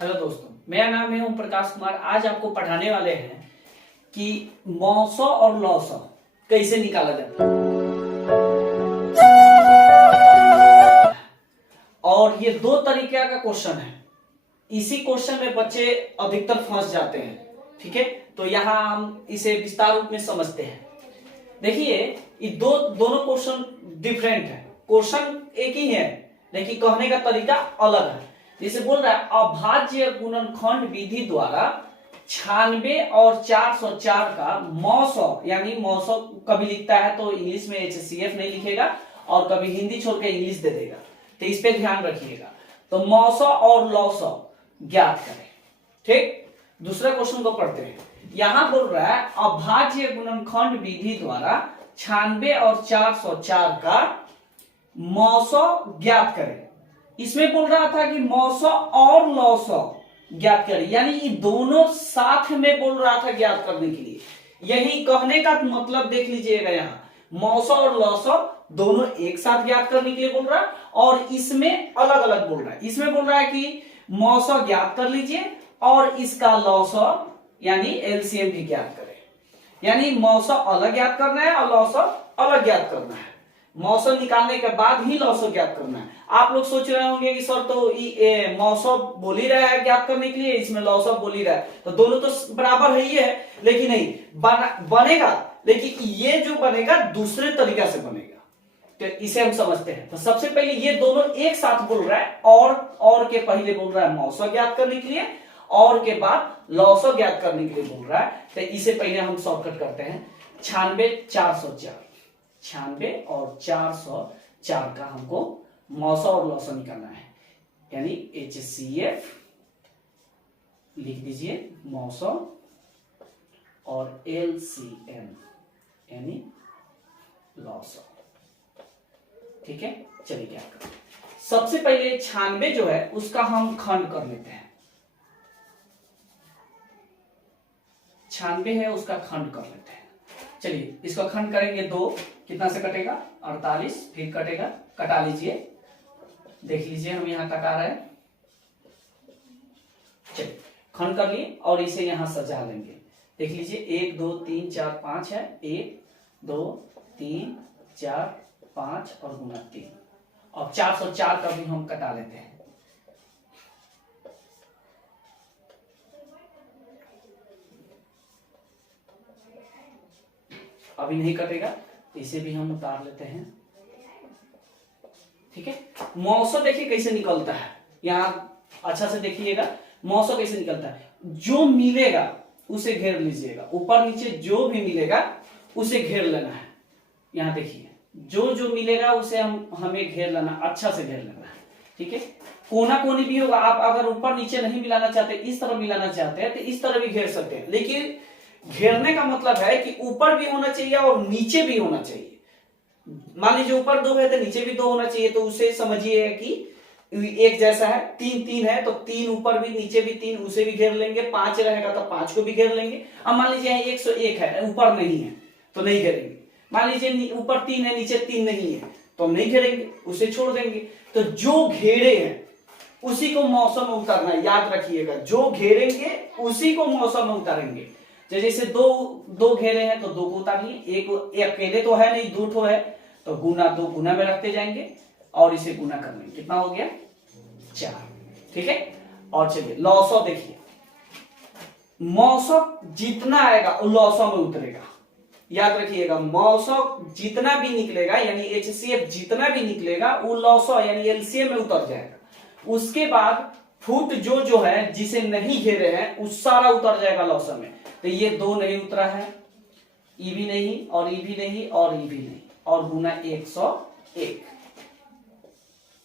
Hello दोस्तों, मेरा नाम है ओम प्रकाश कुमार। आज आपको पढ़ाने वाले हैं कि मौसौ और लौसौ कैसे निकाला जाता है। और ये दो तरीके का क्वेश्चन है। इसी क्वेश्चन में बच्चे अधिकतर फंस जाते हैं। ठीक है, तो यहाँ हम इसे विस्तार रूप में समझते हैं। देखिए, ये दोनों क्वेश्चन डिफरेंट है। क्वेश्चन एक ही है लेकिन कहने का तरीका अलग है। जैसे बोल रहा है अभाज्य गुणनखंड विधि द्वारा 96 और 404 का मौसौ, यानी मौसौ कभी लिखता है तो इंग्लिश में HCF नहीं लिखेगा और कभी हिंदी छोड़ के इंग्लिश दे देगा, तो इस पे ध्यान रखिएगा। तो मौसौ और लौसौ ज्ञात करें। ठीक, दूसरा क्वेश्चन को पढ़ते हैं। यहां बोल रहा है अभाज्य गुणनखंड विधि द्वारा 96 और 404 का मौसौ ज्ञात करें। इसमें बोल रहा था कि मौसौ और लौसौ ज्ञात करें, यानी ये दोनों साथ में बोल रहा था ज्ञात करने के लिए। यही कहने का मतलब देख लीजिएगा, यहाँ मौसौ और लौसौ दोनों एक साथ ज्ञात करने के लिए बोल रहा है और इसमें अलग अलग बोल रहा है। इसमें बोल रहा है कि मौसौ ज्ञात कर लीजिए और इसका लौसौ यानी LCM भी ज्ञात करें। यानी मौसौ अलग ज्ञात करना है और लौसौ अलग ज्ञात करना है। मौसौ निकालने के बाद ही लौसौ ज्ञात करना है। आप लोग सोच रहे होंगे कि सर तो मौसौ बोल ही रहा है ज्ञात करने के लिए, इसमें लौसौ बोल ही रहा है, तो दोनों तो बराबर है ही है। लेकिन नहीं बनेगा, लेकिन ये जो बनेगा दूसरे तरीका से बनेगा। तो इसे हम समझते हैं। तो सबसे पहले ये दोनों एक साथ बोल रहा है और के पहले बोल रहा है मौसौ ज्ञात करने के लिए और के बाद लौसौ ज्ञात करने के लिए बोल रहा है। तो इसे पहले हम शॉर्टकट करते हैं। 96 404, 96 और 404 का हमको मौसौ और लौसौ निकालना है। यानी HCF लिख दीजिए मौसौ और LCM यानी लौसौ। ठीक है, चलिए क्या करें। सबसे पहले 96 जो है उसका हम खंड कर लेते हैं। 96 है उसका खंड कर लेते हैं। चलिए इसका खंड करेंगे, 2 कितना से कटेगा 48, फिर कटेगा, कटा लीजिए। देख लीजिए हम यहां कटा रहे हैं। चलिए खंड कर लिए और इसे यहां सजा लेंगे। देख लीजिए 1 2 3 4 5 है, 1 2 3 4 5 और गुना 3। और 404 का भी हम कटा लेते हैं। अभी नहीं कटेगा, इसे भी हम उतार लेते हैं। ठीक है, मौसौ देखिए कैसे निकलता है। यहां अच्छा से देखिएगा मौसौ कैसे निकलता है। जो मिलेगा उसे घेर लीजिएगा, ऊपर नीचे जो भी मिलेगा उसे घेर लेना है। यहां देखिए जो जो मिलेगा उसे हमें घेर लेना, अच्छा से घेर लेना है। ठीक है, कोना कोनी भी होगा। आप अगर ऊपर नीचे नहीं मिलाना चाहते, इस तरह मिलाना चाहते हैं तो इस तरह भी घेर सकते हैं। लेकिन घेरने का मतलब है कि ऊपर भी होना चाहिए और नीचे भी होना चाहिए। मान लीजिए ऊपर 2 है तो नीचे भी 2 होना चाहिए, तो उसे समझिए कि एक जैसा है। 3 3 है तो 3 ऊपर भी नीचे भी 3, उसे भी घेर लेंगे। 5 रहेगा तो 5 को भी घेर लेंगे। अब मान लीजिए 101 है, ऊपर नहीं है तो नहीं घेरेंगे। मान लीजिए ऊपर 3 है नीचे 3 नहीं है तो हम नहीं घेरेंगे, उसे छोड़ देंगे। तो जो घेरे हैं उसी को मौसौ में उतारना है, याद रखिएगा। जो घेरेंगे उसी को मौसौ में उतारेंगे। जैसे दो घेरे हैं तो 2 को उतार लिए, एक अकेले तो है नहीं, 2 ठो है तो गुना 2 गुना में रखते जाएंगे और इसे गुना कर लेंगे। कितना हो गया 4। ठीक है, और चलिए लौसौ देखिए। मौसौ जितना आएगा वो लौसौ में उतरेगा। याद रखिएगा, मौसौ जितना भी निकलेगा यानी HCF जितना भी निकलेगा वो लौसौ यानी LCM में उतर जाएगा। उसके बाद फुट जो है जिसे नहीं घेरे हैं उस सारा उतर जाएगा लौसौ में। तो ये 2 नहीं उतरा है, ई भी नहीं और ई भी नहीं और ई भी नहीं, और गुना 101।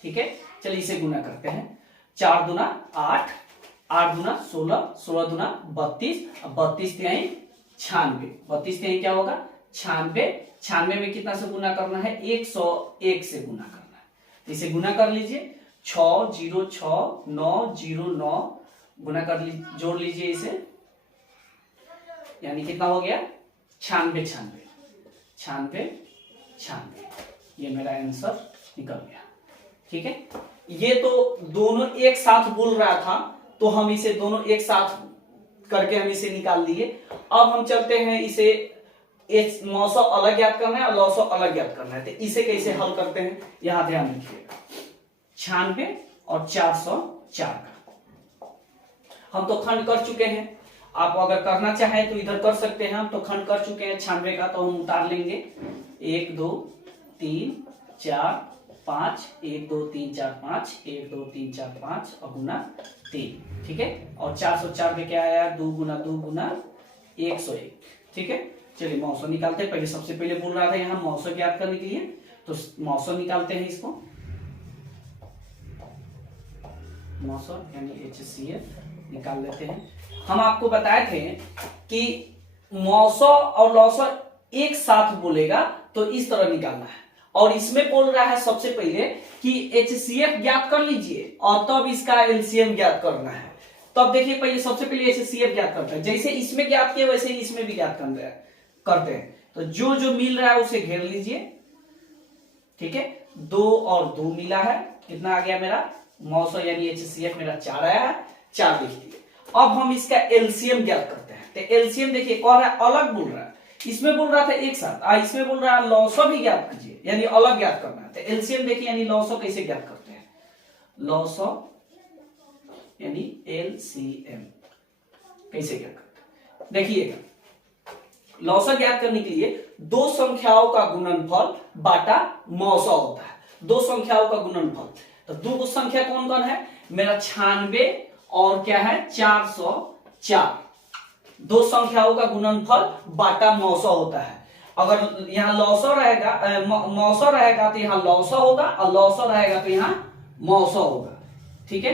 ठीक है, चलिए इसे गुना करते हैं। 4 दूना 8, 8 दूना 16, 16 दूना 32, 32 तिहाई 96, 32 तिहाई क्या होगा 96। 96 में कितना से गुना करना है 101 से गुना करना है। इसे गुना कर लीजिए। 6 0 6 9 0 9 गुना कर लीजिए, जोड़ लीजिए इसे, यानी कितना हो गया 96 96 96। ये मेरा आंसर निकल गया। ठीक है, ये तो दोनों एक साथ बोल रहा था तो हम इसे दोनों एक साथ करके हम इसे निकाल लिए। अब हम चलते हैं इसे मौसो अलग याद करना है और लौसो अलग याद करना है, तो इसे कैसे हल करते हैं यहां ध्यान रखिएगा। 96 और 404 का हम तो खंड कर चुके हैं, आप अगर करना चाहें तो इधर कर सकते हैं। हम तो खंड कर चुके हैं 96 का, तो हम उतार लेंगे 1 2 3 4 5, 1 2 3 4 5, 1 2 3 4 5 और गुना 3, ठीक है। और 404 में क्या आया, 2 गुना 2 गुना 101, ठीक है। चलिए मौसम निकालते हैं। पहले सबसे पहले बोल रहा था यहाँ मौसम याद करने के लिए, तो मौसम निकालते हैं इसको। मौसम यानी HCF निकाल लेते हैं। हम आपको बताए थे कि मौसम और लौसम एक साथ बोलेगा तो इस तरह निकालना है, और इसमें बोल रहा है सबसे पहले कि HCF ज्ञात कर लीजिए और तब इसका LCM ज्ञात करना है। तब देखिए पहले सबसे पहले HCF ज्ञात करता है, जैसे इसमें ज्ञात किया वैसे ही इसमें भी ज्ञात करते हैं। तो जो जो मिल रहा है उसे घेर लीजिए, ठीक है। 2 और 2 मिला है, कितना आ गया मेरा मौसम यानी HCF मेरा 4 आया है, 4 लिख दिए। अब हम इसका LCM ज्ञात करते हैं। तो LCM देखिए कह रहा है अलग बोल रहा है, इसमें बोल रहा था एक साथ, इसमें बोल रहा है लौसो भी ज्ञात कीजिए यानी अलग ज्ञात करना है। तो LCM देखिए यानी लौसो कैसे ज्ञात करते हैं, लौसो यानी LCM कैसे ज्ञात करते हैं देखिएगा। लौसो ज्ञात करने के लिए दो संख्याओं का गुणनफल बाटा मौसो होता है। दो संख्याओं का गुणनफल, तो दो संख्या कौन कौन है मेरा 96 और क्या है 404। दो संख्याओं का गुणनफल बाटा मौसो होता है। अगर यहाँ लौसो रहेगा मौसो रहेगा तो यहाँ लौसो होगा, और लौसो रहेगा तो यहाँ मौसो होगा, ठीक है।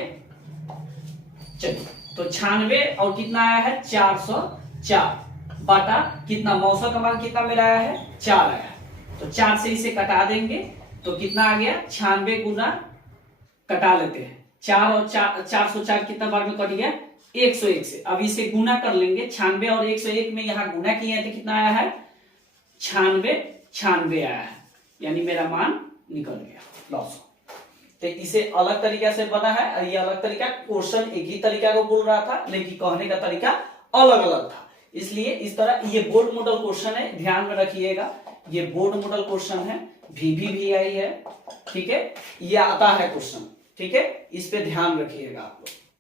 चलिए तो 96 और कितना आया है 404 बाटा कितना मौसो का मान कितना मेरा आया है 4 आया है। तो 4 से इसे कटा देंगे तो कितना आ गया 96 गुना कटा लेते हैं 4 और 404 कितना बार में कट गया 101 से। अब इसे गुना कर लेंगे 96 और 101 में यहां गुना किए हैं तो कितना आया है 96 आया है, यानी मेरा मान निकल गया लॉस। तो इसे अलग तरीका से बना है, और ये अलग तरीका क्वेश्चन एक ही तरीका को बोल रहा था लेकिन कहने का तरीका अलग अलग था, इसलिए इस तरह ये बोर्ड मॉडल क्वेश्चन है, ध्यान में रखिएगा। ये बोर्ड मॉडल क्वेश्चन है, भी आई है, ठीक है। ये आता है क्वेश्चन, ठीक है, इस पे ध्यान रखिएगा आप लोग।